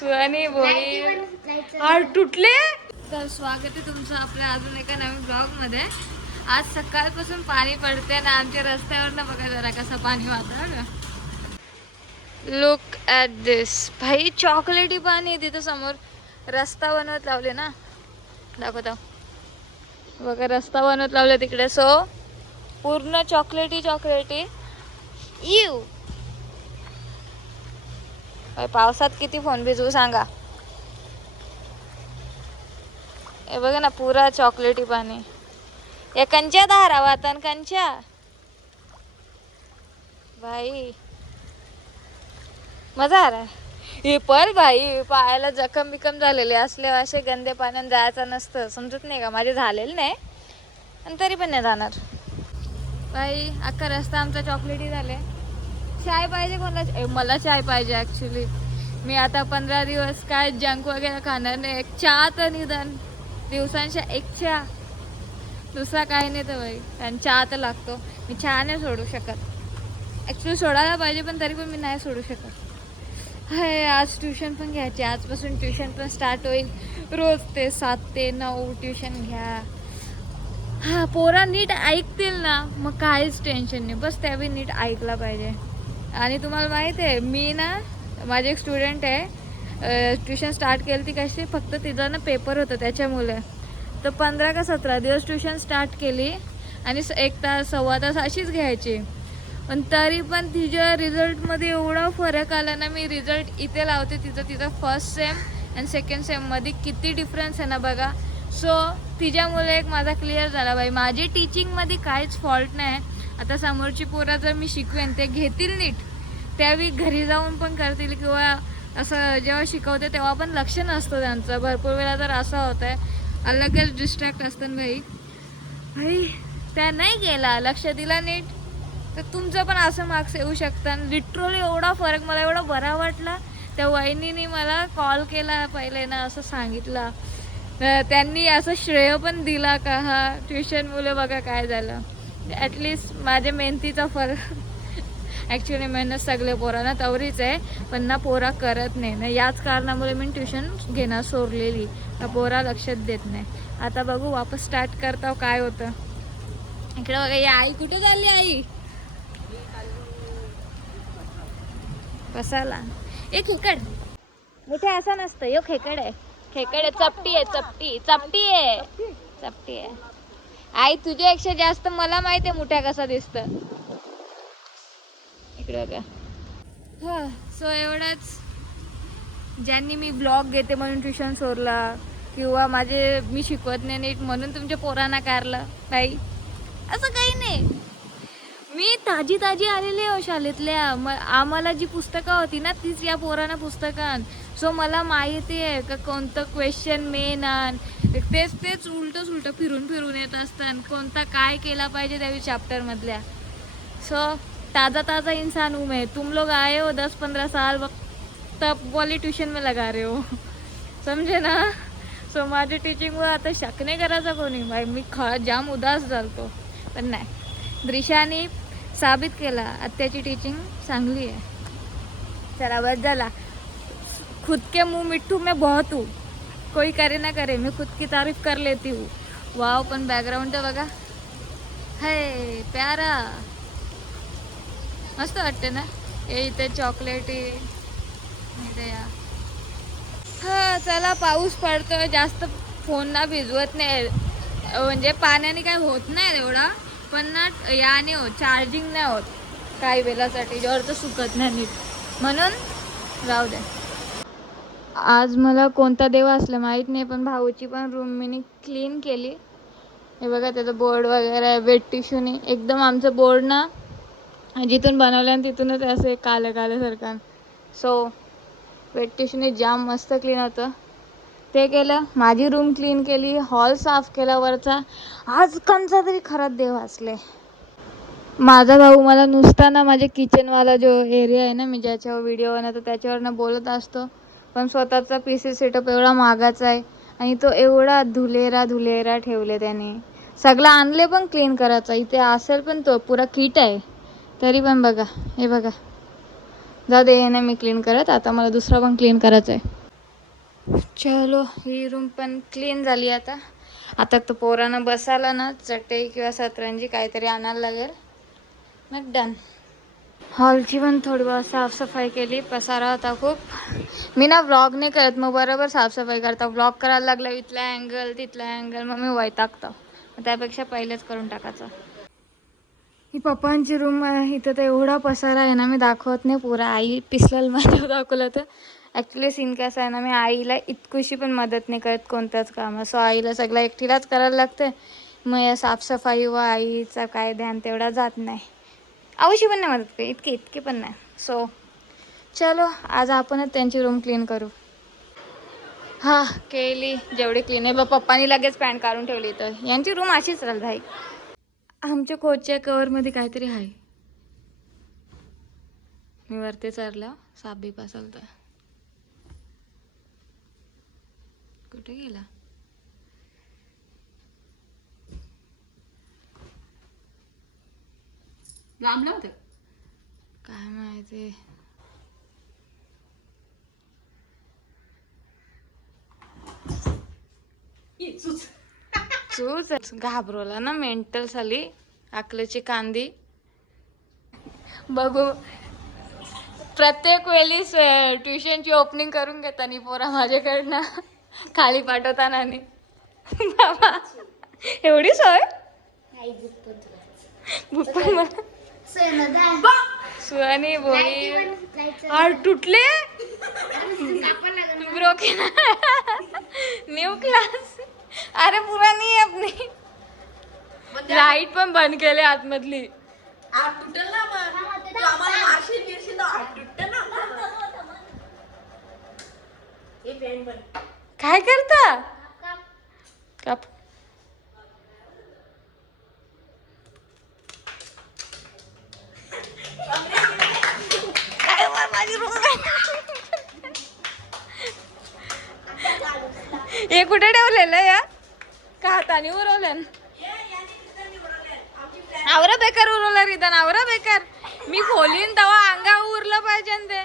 सुहानी बोली. हार तुटले? तर स्वागत आहे तुमचं आपल्या अजून एका नवीन ब्लॉगमध्ये आज सकाळपासून पाणी पडते आणि आमच्या रस्त्यावर बघा जरा कसं पाणी वाहतं. लुक ॲट दिस भाई चॉकलेटी पाणी आहे तिथं समोर. रस्ता बनवत लावले ना. दाखवतो. बघा रस्ता बनवत लावले तिकडे. सो पूर्ण चॉकलेटी चॉकलेटी यू पावसात किती फोन भिजवू सांगा. हे बघा ना पुरा चॉकलेटी पाणी. हे कंच्या धारा वातन कंच्या. भाई मजा आ रहा हे पर भाई पायाला जखम बिकम झालेले असले असे गंदे पाण्यात जायचं नसतं. समजत नाही का? माझे झालेलं नाही. आणि तरी पण नाही जाणार. भाई अख्खा रस्ता आमचा चॉकलेटी झाले चाय पाहिजे कोणाला मला चाय पाहिजे ॲक्च्युली मी आता पंधरा दिवस काय जंक वगैरे खाणार नाही. एक चहा तर निदान. दिवसांच्या एक चहा. दुसरा काही नाही तर बाई. कारण चहा तर लागतो. मी चहा नाही सोडू शकत. ॲक्च्युली सोडायला पाहिजे पण तरी पण मी नाही सोडू शकत. हाय आज ट्युशन पण घ्यायची. आजपासून ट्युशन पण स्टार्ट होईल. रोज ते सात ते नऊ ट्युशन घ्या. हां पोरा नीट ऐकतील ना. मग काहीच टेन्शन नाही. बस त्यावेळी नीट ऐकला पाहिजे. आणि तुम्हाला माहीत आहे मी ना माझे एक स्टुडंट आहे ट्युशन स्टार्ट केली ती कशी फक्त तिचा ना पेपर होतं त्याच्यामुळे. तर पंधरा का सतरा दिवस ट्युशन स्टार्ट केली आणि स- एक तास सव्वा तास अशीच घ्यायची. पण तरी पण तिच्या रिझल्टमध्ये एवढा फरक आला ना मी रिझल्ट इथे लावते तिचं तिचं फर्स्ट सेम आणि सेकंड सेममध्ये किती डिफरन्स आहे ना बघा. सो तिच्यामुळे एक माझा क्लिअर झाला बाई. माझी टीचिंगमध्ये काहीच फॉल्ट नाही. आता समोरची पोरं जर मी शिकवेन ते घेतील नीट. त्यावेळी घरी जाऊन पण करतील किंवा असं जेव्हा शिकवते तेव्हा पण लक्ष नसतं त्यांचं. भरपूर वेळा तर असं होतं आहे अलगच डिस्ट्रॅक्ट असतं भाई भाई त्या नाही गेला. लक्ष दिला नीट. तर तुमचं पण असं मार्क्स येऊ शकतं. लिटरली एवढा फरक मला एवढा बरा वाटला. त्या वहिनीने मला कॉल केला पहिले ना असं सांगितलं. त्यांनी असं श्रेय पण दिला का हा ट्युशन मुलं बघा काय झालं. ॲटलिस्ट माझ्या मेहनतीचा फरक ॲक्च्युली मेहनत सगळे पोरांना तवरीच आहे पण ना पोरा करत नाही. ना याच कारणामुळे मी ट्युशन घेणं सोडलेली. का पोरा लक्षात देत नाही. आता बघू वापस स्टार्ट करता काय होतं. इकडे बघा ही आई कुठे झाली आई? कसाला ए खेकड. मोठे असं नसतं. यो खेकड आहे. खेकड आहे. चपटी आहे चपटी. चपटी आहे. चपटी आहे. आई तुझ्यापेक्षा जास्त मला माहिती आहे मोठ्या कसा दिसत इकडे का हा सो एवढाच. ज्यांनी मी ब्लॉग घेते म्हणून ट्युशन सोडला किंवा माझे मी शिकवत नाही नीट म्हणून तुमच्या पोरांना कारलं काही असं काही नाही. मी ताजी ताजी आलेली आहे हो शाळेतल्या. आम्हाला जी पुस्तकं होती ना तीच या पोरांना पुस्तकां सो मला माहिती आहे का कोणतं क्वेश्चन मेन आण तेच तेच उलटं फिरून फिरून येत असतं कोणता काय केला पाहिजे त्यावेळी चॅप्टरमधल्या सो ताज़ा ताज़ा इंसान हूँ मैं तुम लोग आए हो दस पंद्रह साल वक्त तब वाली ट्यूशन में लगा रहे हो. समझे ना? सो माझी टीचिंगवर आता शक नाही करायचं कोणी? भाई मी ख जाम उदास झालतो. पण नाही. दृशाने साबित केला. आत्याची टीचिंग चांगली आहे. चला बस झाला. खुद के मुंह मिट्टू में बहुत हूँ। कोई करे ना करे मैं खुद की तारीफ कर लेती हूँ। वाव पण बॅकग्राऊंड तर बघा। है प्यारा। मस्त वाटते ना? हे इथे चॉकलेटी इथे या। हा चला पाऊस पडतोय जास्त फोनला भिजवत नाही. म्हणजे पाण्याने काय होत नाही एवढा पण ना याने होत चार्जिंग नाही होत. काही वेळासाठी ज्यावर तर सुकत नाही नीट. म्हणून राहू द्या आज मला कोणता देव असला माहीत नाही पण भाऊची पण रूम मी क्लीन केली. हे बघा त्याचं बोर्ड वगैरे आहे वेट टिश्यूने एकदम आमचं बोर्ड ना जिथून बनवलं आणि तिथूनच असे काले काल्यासारखं सो वेट टिश्यूने जाम मस्त क्लीन होतं. ते केलं माझी रूम क्लीन केली हॉल साफ केला वरचा. आज कमचा तरी खरंच देव असले. माझा भाऊ मला नुसता ना माझ्या किचनवाला जो एरिया आहे ना मी ज्याच्यावर व्हिडिओ बनवतो त्याच्यावरनं बोलत असतो. पण स्वतःचा पी सी सेटअप एवढा महागाचा आहे आणि तो एवढा धुलेरा धुलेरा ठेवले त्याने. सगळं आणले पण क्लीन करायचा. इथे असेल पण तो पुरा किट आहे. तरी पण बघा हे बघा. जाऊ दे हे नाही मी क्लीन करत. आता मला दुसरा पण क्लीन करायचा आहे चलो ही रूम पण क्लीन झाली आता. आता तो पोरांना बसायला ना चटई किंवा सतरंजी काहीतरी आणायला लागेल. मग डन हॉलची पण थोडी साफसफाई केली पसारा होता खूप. मी ना व्लॉग नाही करत मग बरोबर साफसफाई करता. व्लॉग करायला लागलं इथला अँगल तिथला अँगल मग मी वैतागतो. त्यापेक्षा पहिलेच करून टाकायचं. ही पप्पांची रूम आहे इथं तर एवढा पसारा आहे ना मी दाखवत नाही. पुरा आई पिसलेल माझं दाखवलं तर. ॲक्च्युली सीन कसं आहे ना मी आईला इतकुशी पण मदत नाही करत कोणत्याच कामात सो आईला सगळं एकटीलाच करायला लागते मग या साफसफाई व आईचं काय ध्यान तेवढा जात नाही. आवशी पण नाही मदत करी. इतकी इतकी पण नाही. सो चलो आज आपणच त्यांची रूम क्लीन करू. हा केली. जेवढी क्लीन आहे बा पप्पानी लगेच पॅन्ट काढून ठेवली तर यांची रूम अशीच राहिल भाई. आमच्या कोचच्या कवरमध्ये काहीतरी आहे. मी वरती चरलं साप बीप असेल तर. कुठे गेला? लांबलं होतं. काय माहिती. चूच घाबरवला ना मेंटल झाली अकलेची कांदी. बघू. प्रत्येक वेळी ट्युशनची ओपनिंग करून घेताना पोरा माझ्याकडनं. खाली पाठवताना आणि बाबा एवढी सोय? भूकपण मला सुहानी बोली। और तुटले ब्रोकन न्यू क्लास अरे पुरा नाही आहे अपनी लाइट पण बंद केले आतमधली. आत तुटल ना मग तू आम्हाला मारशील बिरशील तर आत तुटत ना हे पॅन्ट पण काय करता काप काय वर माझी room आहे. हे कुठे ठेवलेलं या का हाताने आवरा बेकार उरवलं रिदान आवरा बेकार मी खोलीन तेव्हा अंगा उरलं पाहिजे ते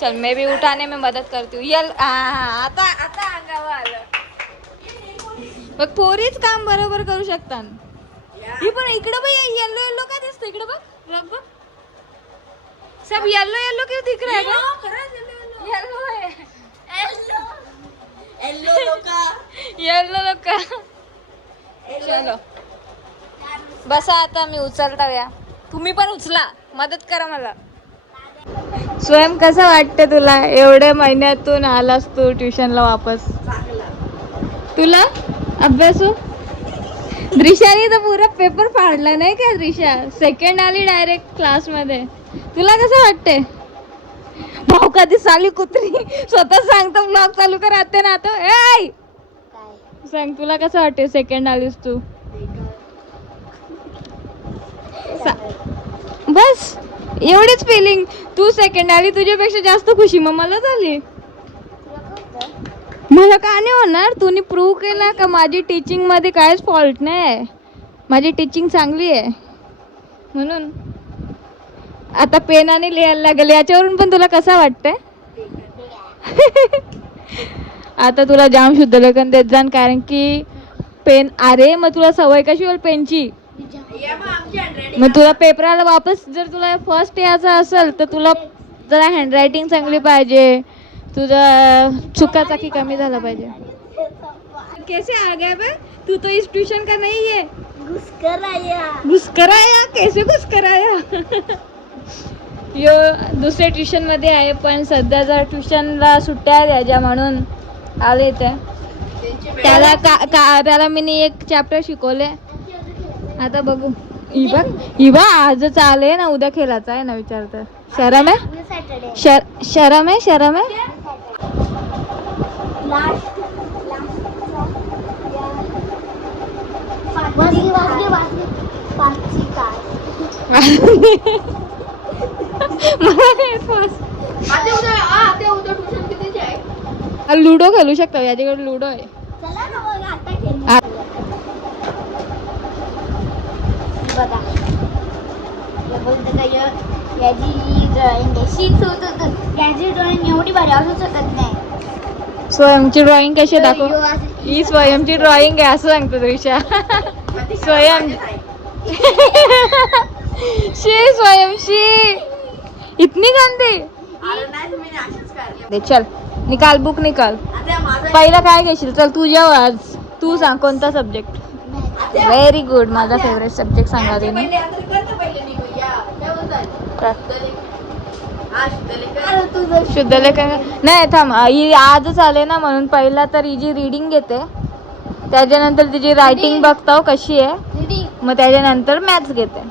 चल मैं भी उठाने में मदत करती हूँ यल आता आता अंगावर आलं बघ पोरीच काम बरोबर करू शकतात ही पण इकडे बघ येल्लो येल्लो काय दिसतं इकडे बघ बघ बघ सब येल्लो येल्लो किंवा तिकडे रहा येल्लो आहे लोका येल्लो लोक चलो बसा आता मी उचलता या तुम्ही पण उचला मदत करा मला स्वयं कसं वाटतं तुला एवढ्या महिन्यातून आलास तू ट्युशनला वापस तुला अभ्यासू द्रिशाने तर पुरा पेपर फाडला नाही का द्रिशा सेकंड आली डायरेक्ट क्लासमध्ये तुला कसं वाटते भाऊ कधी साली कुत्री? स्वतः सांगतो ब्लॉग चालू कर आते ना तो ए सांग तुला कसं वाटते सेकंड आलीस तू? बस एवढीच फिलिंग तू सेकंड आली तुझ्यापेक्षा जास्त खुशी. मग मला झाली. मला का नाही होणार? तुम्ही प्रूव्ह केला का माझी टीचिंगमध्ये कायच फॉल्ट नाही आहे माझी टीचिंग चांगली आहे. म्हणून. आता पेनाने लिहायला लागेल. याच्यावरून पण तुला कसं वाटतंय? आता तुला जाम शुद्ध लेखन देत जाण कारण की पेन अरे मग तुला सवय कशी होईल पेनची? या मग आमची हँडरायटिंग मग तुला पेपराला वापस जर तुला फर्स्ट यायचं असेल तर तुला जरा हँडरायटिंग चांगली पाहिजे. तुझा चुकाचा की कमी झाला पाहिजे. कैसे आ गया बे. तू तो इस ट्यूशन का नहीं है घुस कर आया कैसे घुस कर आया यो दुसऱ्या ट्युशनमध्ये आहे पण सध्या जर ट्युशनला सुट्ट्या आहे त्याच्या म्हणून आले ते त्याला का, का त्याला मी एक चॅप्टर शिकवले. आता बघू. ही बघ ही बघ आजच आले ना उद्या खेळायचं आहे ना विचारतं शरम आहे? शर शरम आहे शरम आहे? वाजली वाजली वाजली लुडो खेळू. शकतो याच्याकडे लुडो आहे. स्वयंची ड्रॉइंग कशी दाखव. ही स्वयंची ड्रॉइंग आहे असं सांगतो ती स्वयं. शी स्वयंशी इतनी गंदी? चल निकाल बुक निकाल. पहिलं काय घेशील? चल तू जेव आज. तू सांग कोणता सब्जेक्ट व्हेरी गुड माझा फेवरेट सब्जेक्ट सांगा तिने? शुद्धलेखन. हा नाही थांब ही आजच आले ना म्हणून पहिला तर हिची रिडिंग घेते त्याच्यानंतर तिची रायटिंग बघताव कशी आहे. मग त्याच्यानंतर मॅथ्स घेते.